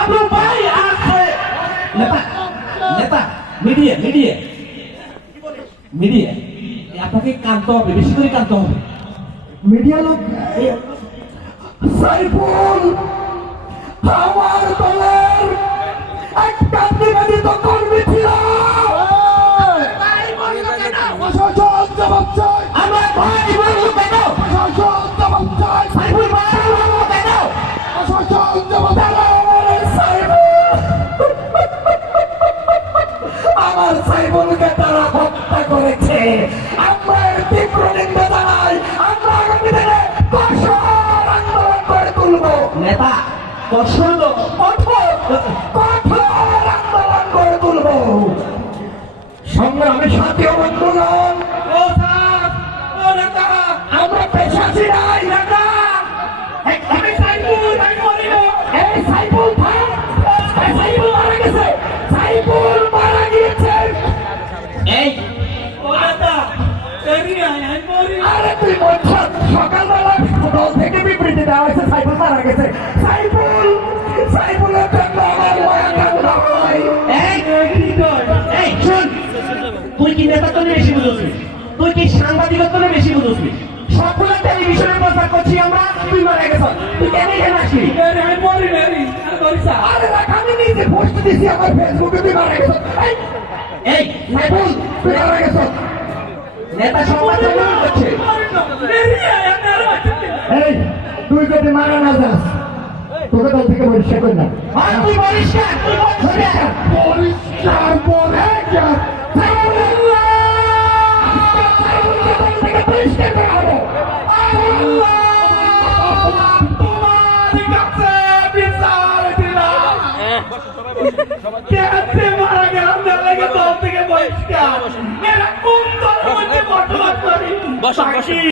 আপনার ভাই আছে নেতা নেতা মিডিয়া মিডিয়া মিডিয়া আপনাকে কানতে হবে, বেশি করে কানতে হবে। মিডিয়া লোক সাইফুল আমার দলের একটা নিবেদিত কর্মী ছিল। প্রশাসন জবাব চাই, আমার ভাই বলবো কেন? প্রশাসন জবাব চাই, সাইফুল ভাই বলবো কেন? প্রশাসন জবাব চাই। আমার সাইফুলকে তারা হত্যা করেছে, আমরা এর তীব্র নিন্দা জানাই। আমরা আগামী দিনে কঠোর আন্দোলন করে তুলব। নেতা কঠোর কঠোর কঠোর আন্দোলন করে তুলব। সংগ্রামী সাথী ও বন্ধুগণ, ও স্যার ও নেতা আমরা পেশাচি নাই। নেতা আমি সাইফুল আমি বলিও এই সাইফুল থাম, এই সাইফুল মারা গেছে, সাইফুল মারা গিয়েছে। এই ও নেতা এরি আমি বলি আরে তুই বলছিস সকালবেলা দল থেকে বিবৃতি দেওয়া হয়েছে সাইফুল মারা গেছে। সাইফুলের জন্য আমার মায়া কান্না হয়। এই এই শুন, তুই কি নেতা তো বেশি বুঝছিস, তুই কি সাংবাদিকত্ব বেশি বুঝছিস? সবগুলো টেলিভিশনে প্রচার করছি আমরা, তুই মারা গেছ, তুই কেন এখানে আসলি? আমি বলি আরে দেখ, আমি নিজে পোস্ট দিছি আমার ফেসবুকে, তুই মারা গেছ। এই সাইফুল তুই মারা গেছ। নেতা সংবাদ সম্মেলন করছে। এই তুই যদি মারা না যাস তোকে দল থেকে পরিষ্কার করি না। আর তুই বলিস কেন? তুই বলিস কেন? পরিষ্কার বলে পরিষ্কার করা হবে। মারা গেলাম দল থেকে বহিষ্কার। এরা কোন দলের মধ্যে বসবাস করি?